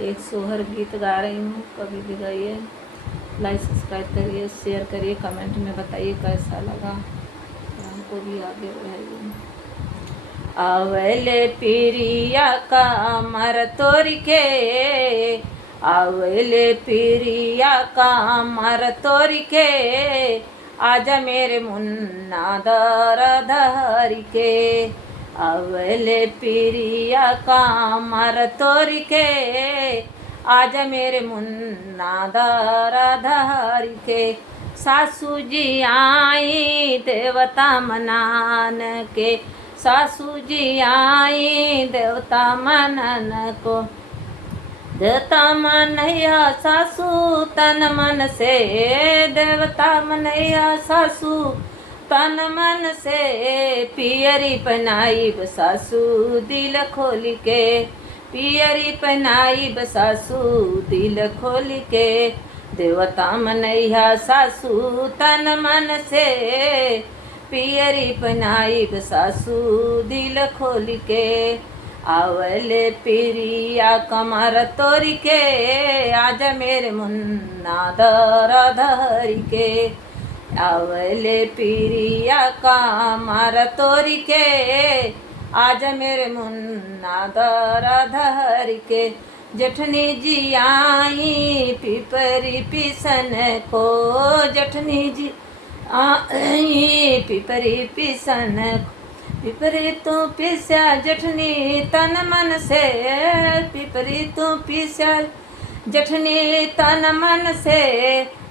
एक सोहर गीत गा रही हूँ, कभी भी गाइए। लाइक सब्सक्राइब करिए, शेयर करिए, कमेंट में बताइए कैसा लगा, हमको भी आगे बढ़ाइए। आवले पिरिया का मर तोरी के, आवले पिरिया का मर तोरी के, आजा मेरे मुन्ना दर धरी के। आवले पिरिया का मर तोरी के, आजा मेरे मुन्ना दर धरी के। सासू जी आई देवता मनान के, सासू जी आई देवता मनन को। देवता मनैया सासू तन मन से, देवता मनैया सासू तन मन से। पियरी पहनाई सासू दिल खोल के, पियरी पहनाई सासू दिल खोल के। देवता मनैया सासू तन मन से, पियरी पहनाई सासू दिल खोल के। आवले पिरिया कमर तोरी के, आजा मेरे मुन्ना दर धरी के। आवले पिरिया कमर तोरी के, आजा मेरे मुन्ना दर धरी के। जठनी जी आई पिपरी पिसन को, जठनी जी आई पिपरी पिसन को। पिपरी तू पिस्या जठनी तन मन से, पिपरी तू पिस्या जठनी तन मन से।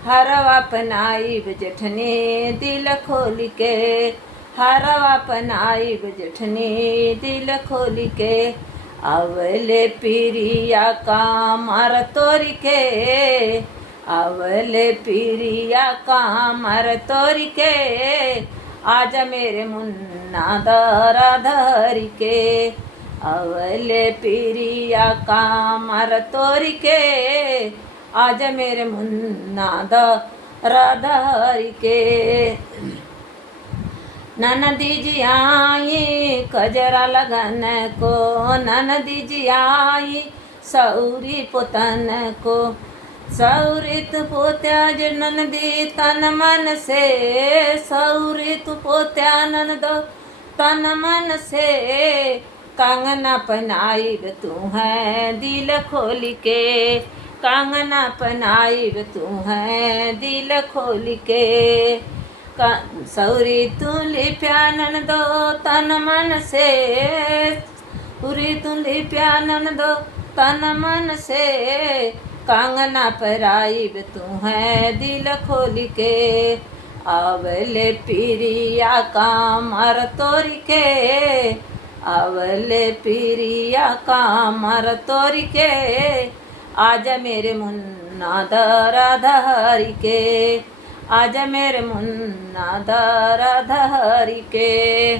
हरवा पनाइब जठनी दिल खोल के, हरवा पनाइब जठनी दिल खोल के। आवले पिरिया का मर तोरी के, आवले पिरिया का मर तोरी के, आजा मेरे मुन्ना दर धरी के। आवले पिरिया का मर तोरी के, आजा मेरे मुन्ना दर धरी के। ननदी जी आई कजरा लगन को, ननदी जी आई सौरी पोतन को। सौरित पोत्या जो ननदी तन मन से, सौरित पोत्या ननद तन मन से। कंगना पहनाइब तू है दिल खोल के, कंगना पहनाइब तू है दिल खोल के। सौरी तू लिप्या ननदो तन मन से, उरी तू लिप्या ननदो तन मन से। कंगना पहराइब तू है दिल खोल के, आवले पिरिया का मर तोरी के, आवले पिरिया का मर तोरी के। आजा मेरे मुन्ना दर धरी के, आजा मेरे मुन्ना दर धरी के।